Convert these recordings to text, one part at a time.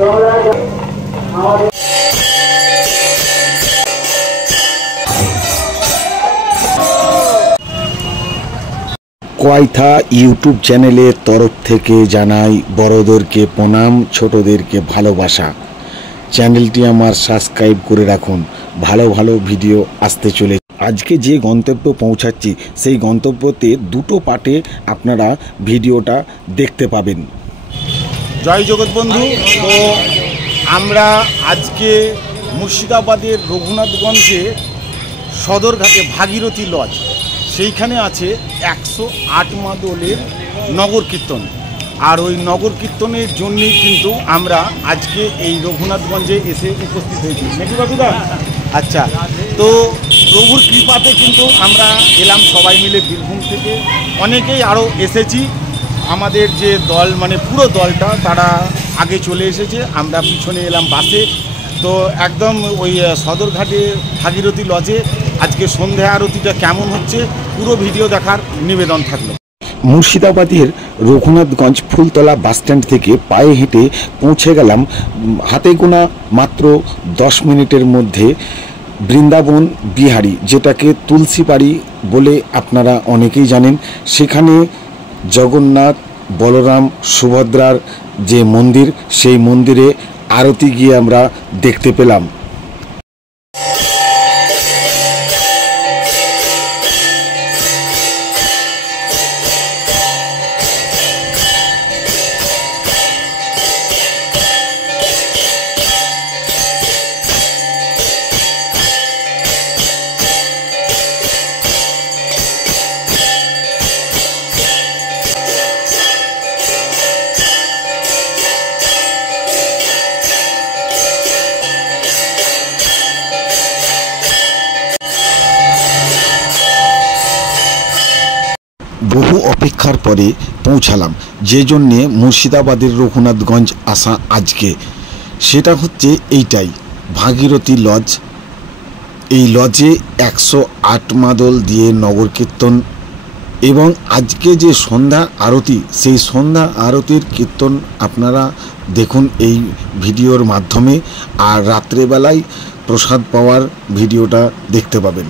কয়থা YouTube চ্যানেলের তরফ থেকে জানাই বড়দেরকে প্রণাম, ছোটদেরকে ভালোবাসা। চ্যানেলটি আমার সাবস্ক্রাইব করে রাখুন, ভালো ভালো ভিডিও আসতে চলে। আজকে যে গন্তব্য পৌঁছাচ্ছি সেই গন্তব্যতে দুটো পার্টে আপনারা ভিডিওটা দেখতে পাবেন। জয় জগৎবন্ধু। তো আমরা আজকে মুর্শিদাবাদের রঘুনাথগঞ্জে সদরঘাটে ভাগীরথী লজ, সেইখানে আছে 108 মাদলের নগর কীর্তন। আর ওই নগর কীর্তনের জন্যেই কিন্তু আমরা আজকে এই রঘুনাথগঞ্জে এসে উপস্থিত হয়েছি নাকি বাবুদা? আচ্ছা, তো প্রভুর কৃপাতে কিন্তু আমরা এলাম সবাই মিলে বীরভূম থেকে, অনেকেই আরও এসেছি। আমাদের যে দল মানে পুরো দলটা তারা আগে চলে এসেছে, আমরা পিছনে এলাম বাসে। তো একদম ওই সদরঘাটে ভাগীরথী লজে আজকে সন্ধ্যা আরতিটা কেমন হচ্ছে পুরো ভিডিও দেখার নিবেদন থাকলো। মুর্শিদাবাদের রঘুনাথগঞ্জ ফুলতলা বাসস্ট্যান্ড থেকে পায়ে হেঁটে পৌঁছে গেলাম হাতে গোনা মাত্র 10 মিনিটের মধ্যে বৃন্দাবন বিহারী, যেটাকে তুলসীবাড়ি বলে আপনারা অনেকেই জানেন। সেখানে জগন্নাথ, বলরাম, সুভদ্রার যে মন্দির, সেই মন্দিরে আরতি গিয়ে আমরা দেখতে পেলাম। বহু অপেক্ষার পরে পৌঁছালাম, যে জন্যে মুর্শিদাবাদের রঘুনাথগঞ্জ আসা আজকে, সেটা হচ্ছে এইটাই ভাগীরথী লজ। এই লজে 108 মাদল দিয়ে নগর কীর্তন এবং আজকে যে সন্ধ্যা আরতি, সেই সন্ধ্যা আরতির কীর্তন আপনারা দেখুন এই ভিডিওর মাধ্যমে। আর রাত্রেবেলায় প্রসাদ পাওয়ার ভিডিওটা দেখতে পাবেন।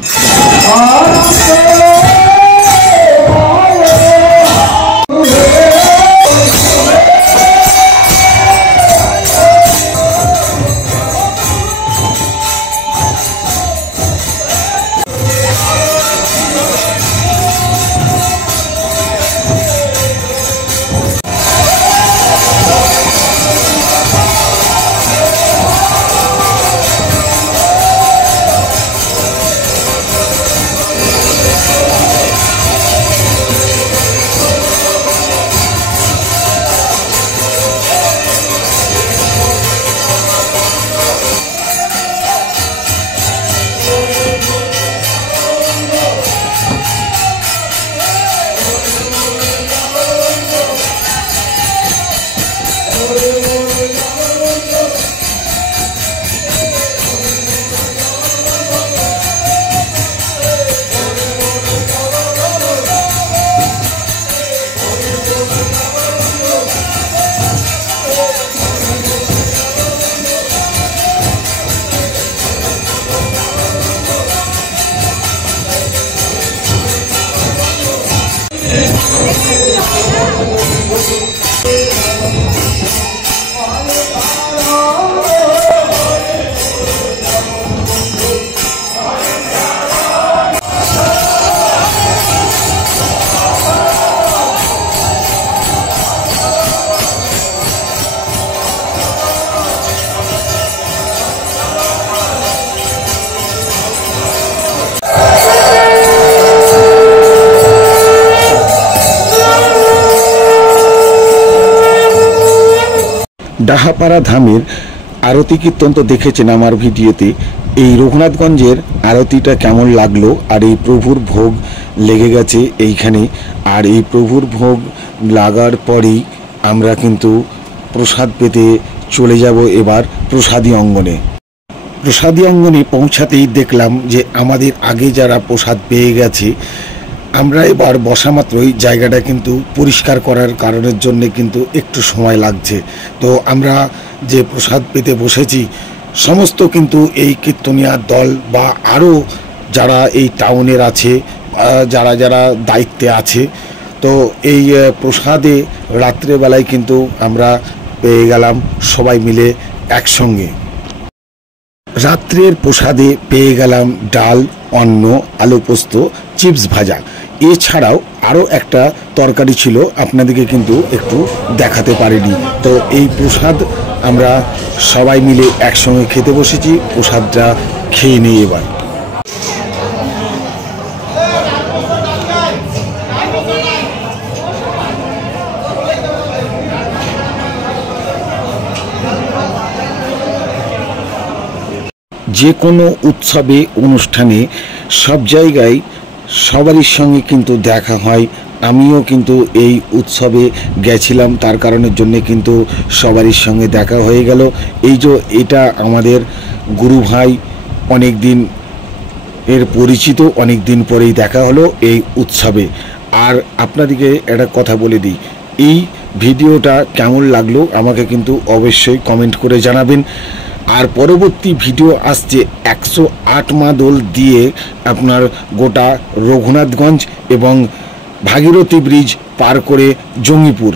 ডাহাপাড়া ধামের আরতি কীর্তন তো দেখেছেন আমার ভিডিওতে। এই রঘুনাথগঞ্জের আরতিটা কেমন লাগলো, আর এই প্রভুর ভোগ লেগে গেছে এইখানে। আর এই প্রভুর ভোগ লাগার পরেই আমরা কিন্তু প্রসাদ পেতে চলে যাব এবার প্রসাদী অঙ্গনে। প্রসাদী অঙ্গনে পৌঁছাতেই দেখলাম যে আমাদের আগে যারা প্রসাদ পেয়ে গেছে আমরা এবার বসা মাত্রই জায়গাটা কিন্তু পরিষ্কার করার কারণের জন্য কিন্তু একটু সময় লাগছে। তো আমরা যে প্রসাদ পেতে বসেছি সমস্ত কিন্তু এই কীর্তনিয়ার দল বা আরও যারা এই টাউনের আছে, যারা যারা দায়িত্বে আছে, তো এই প্রসাদে রাত্রেবেলায় কিন্তু আমরা পেয়ে গেলাম সবাই মিলে একসঙ্গে। রাত্রের প্রসাদে পেয়ে গেলাম ডাল, অন্ন, আলু পোস্ত, চিপস ভাজা। এছাড়াও আরও একটা তরকারি ছিল, আপনাদেরকে কিন্তু একটু দেখাতে পারিনি। তো এই প্রসাদ আমরা সবাই মিলে একসঙ্গে খেতে বসেছি। প্রসাদটা খেয়ে নিই এবার। যে কোনো উৎসবে অনুষ্ঠানে সব জায়গায় সবারই সঙ্গে কিন্তু দেখা হয়। আমিও কিন্তু এই উৎসবে গেছিলাম, তার কারণের জন্য কিন্তু সবারই সঙ্গে দেখা হয়ে গেল। এই যে এটা আমাদের গুরু ভাই, অনেক দিন এর পরিচিত, অনেক দিন পরেই দেখা হলো এই উৎসবে। আর আপনাদেরকে একটা কথা বলে দিই, এই ভিডিওটা কেমন লাগলো আমাকে কিন্তু অবশ্যই কমেন্ট করে জানাবেন। আর পরবর্তী ভিডিও আসছে 108 মাদল দিয়ে আপনার গোটা রঘুনাথগঞ্জ এবং ভাগীরথী ব্রিজ পার করে জঙ্গিপুর।